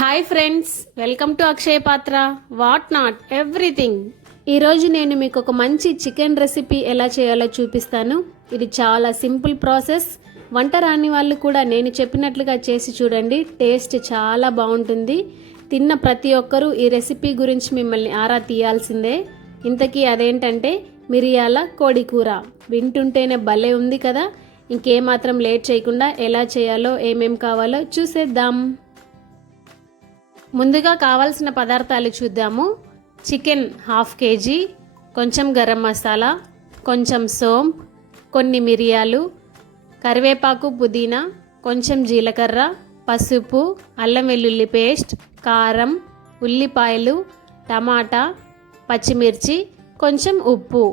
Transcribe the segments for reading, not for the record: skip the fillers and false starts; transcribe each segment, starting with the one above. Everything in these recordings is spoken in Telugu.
హాయ్ ఫ్రెండ్స్, వెల్కమ్ టు అక్షయ పాత్ర. What not everything. ఈరోజు నేను మీకు ఒక మంచి చికెన్ రెసిపీ ఎలా చేయాలో చూపిస్తాను. ఇది చాలా సింపుల్ ప్రాసెస్. వంట రాని వాళ్ళు కూడా నేను చెప్పినట్లుగా చేసి చూడండి. టేస్ట్ చాలా బాగుంటుంది. తిన్న ప్రతి ఒక్కరూ ఈ రెసిపీ గురించి మిమ్మల్ని ఆరా తీయాల్సిందే. ఇంతకీ అదేంటంటే మిరియాల కోడి కూర. వింటుంటేనే భలే ఉంది కదా. ఇంకేమాత్రం లేట్ చేయకుండా ఎలా చేయాలో ఏమేం కావాలో చూసేద్దాం. ముందుగా కావాల్సిన పదార్థాలు చూద్దాము. చికెన్ 1/2 kg, కొంచెం గరం మసాలా, కొంచెం సోంపు, కొన్ని మిరియాలు, కరివేపాకు, పుదీనా, కొంచెం జీలకర్ర, పసుపు, అల్లం వెల్లుల్లి పేస్ట్, కారం, ఉల్లిపాయలు, టమాటా, పచ్చిమిర్చి, కొంచెం ఉప్పు.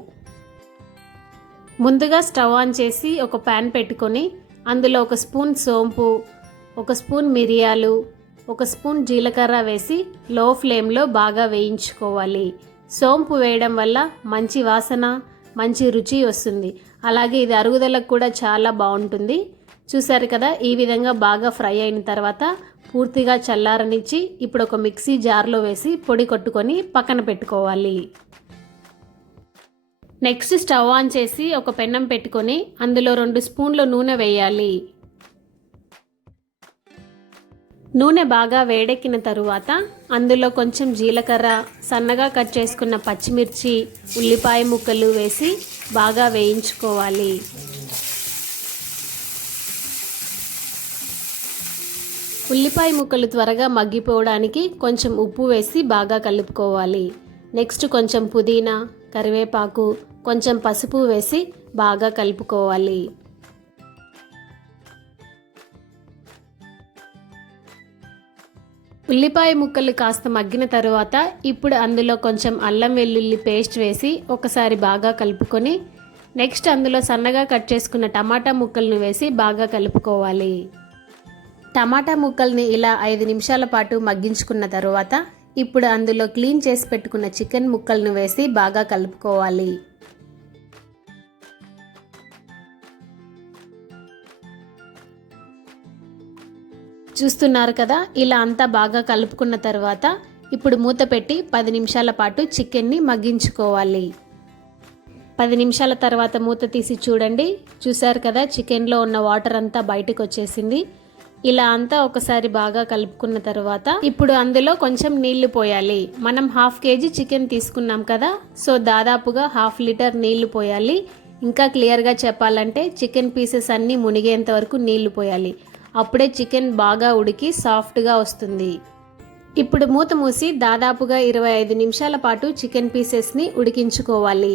ముందుగా స్టవ్ ఆన్ చేసి ఒక ప్యాన్ పెట్టుకొని అందులో 1 స్పూన్ సోంపు, 1 స్పూన్ మిరియాలు, 1 స్పూన్ జీలకర్ర వేసి లో ఫ్లేమ్లో బాగా వేయించుకోవాలి. సోంపు వేయడం వల్ల మంచి వాసన, మంచి రుచి వస్తుంది. అలాగే ఇది అరుగుదలకు కూడా చాలా బాగుంటుంది. చూసారు కదా, ఈ విధంగా బాగా ఫ్రై అయిన తర్వాత పూర్తిగా చల్లారనిచ్చి ఇప్పుడు ఒక మిక్సీ జార్లో వేసి పొడి కొట్టుకొని పక్కన పెట్టుకోవాలి. నెక్స్ట్ స్టవ్ ఆన్ చేసి ఒక పెన్నం పెట్టుకొని అందులో 2 స్పూన్ల నూనె వేయాలి. నూనె బాగా వేడెక్కిన తరువాత అందులో కొంచెం జీలకర్ర, సన్నగా కట్ చేసుకున్న పచ్చిమిర్చి, ఉల్లిపాయ ముక్కలు వేసి బాగా వేయించుకోవాలి. ఉల్లిపాయ ముక్కలు త్వరగా మగ్గిపోవడానికి కొంచెం ఉప్పు వేసి బాగా కలుపుకోవాలి. నెక్స్ట్ కొంచెం పుదీనా, కరివేపాకు, కొంచెం పసుపు వేసి బాగా కలుపుకోవాలి. ఉల్లిపాయ ముక్కలు కాస్త మగ్గిన తరువాత ఇప్పుడు అందులో కొంచెం అల్లం వెల్లుల్లి పేస్ట్ వేసి ఒకసారి బాగా కలుపుకొని నెక్స్ట్ అందులో సన్నగా కట్ చేసుకున్న టమాటా ముక్కలను వేసి బాగా కలుపుకోవాలి. టమాటా ముక్కల్ని ఇలా 5 నిమిషాల పాటు మగ్గించుకున్న తరువాత ఇప్పుడు అందులో క్లీన్ చేసి పెట్టుకున్న చికెన్ ముక్కలను వేసి బాగా కలుపుకోవాలి. చూస్తున్నారు కదా, ఇలా అంతా బాగా కలుపుకున్న తర్వాత ఇప్పుడు మూత పెట్టి 10 నిమిషాల పాటు చికెన్ని మగ్గించుకోవాలి. 10 నిమిషాల తర్వాత మూత తీసి చూడండి. చూసారు కదా, చికెన్లో ఉన్న వాటర్ అంతా బయటకు వచ్చేసింది. ఇలా అంతా ఒకసారి బాగా కలుపుకున్న తర్వాత ఇప్పుడు అందులో కొంచెం నీళ్లు పోయాలి. మనం 1/2 kg చికెన్ తీసుకున్నాం కదా, సో దాదాపుగా 1/2 లీటర్ నీళ్లు పోయాలి. ఇంకా క్లియర్గా చెప్పాలంటే చికెన్ పీసెస్ అన్నీ మునిగేంత వరకు నీళ్లు పోయాలి. అప్పుడే చికెన్ బాగా ఉడికి సాఫ్ట్గా వస్తుంది. ఇప్పుడు మూత మూసి దాదాపుగా 25 నిమిషాల పాటు చికెన్ పీసెస్ని ఉడికించుకోవాలి.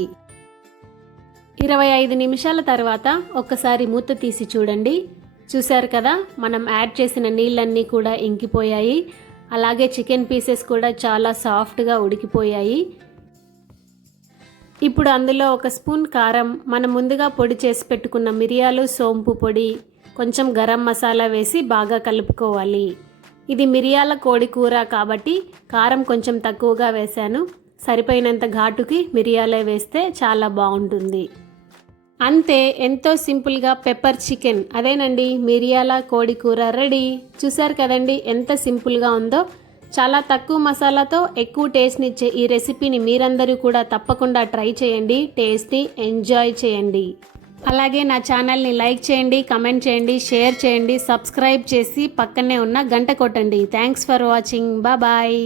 25 నిమిషాల తర్వాత ఒక్కసారి మూత తీసి చూడండి. చూశారు కదా, మనం యాడ్ చేసిన నీళ్ళన్నీ కూడా ఇంకిపోయాయి. అలాగే చికెన్ పీసెస్ కూడా చాలా సాఫ్ట్గా ఉడికిపోయాయి. ఇప్పుడు అందులో 1 స్పూన్ కారం, మనం ముందుగా పొడి చేసి పెట్టుకున్న మిరియాలు, సోంపు పొడి, కొంచెం గరం మసాలా వేసి బాగా కలుపుకోవాలి. ఇది మిరియాల కోడి కూర కాబట్టి కారం కొంచెం తక్కువగా వేశాను. సరిపోయినంత ఘాటుకి మిరియాలే వేస్తే చాలా బాగుంటుంది. అంతే, ఎంతో సింపుల్గా పెప్పర్ చికెన్, అదేనండి మిరియాల కోడి కూర రెడీ. చూసారు కదండి ఎంత సింపుల్గా ఉందో. చాలా తక్కువ మసాలాతో ఎక్కువ టేస్ట్నిచ్చే ఈ రెసిపీని మీరందరూ కూడా తప్పకుండా ట్రై చేయండి. టేస్ట్ని ఎంజాయ్ చేయండి. అలాగే నా ఛానల్ని లైక్ చేయండి, కమెంట్ చేయండి, షేర్ చేయండి, సబ్స్క్రైబ్ చేసి పక్కనే ఉన్న గంట కొట్టండి. Thanks for watching. బాయ్.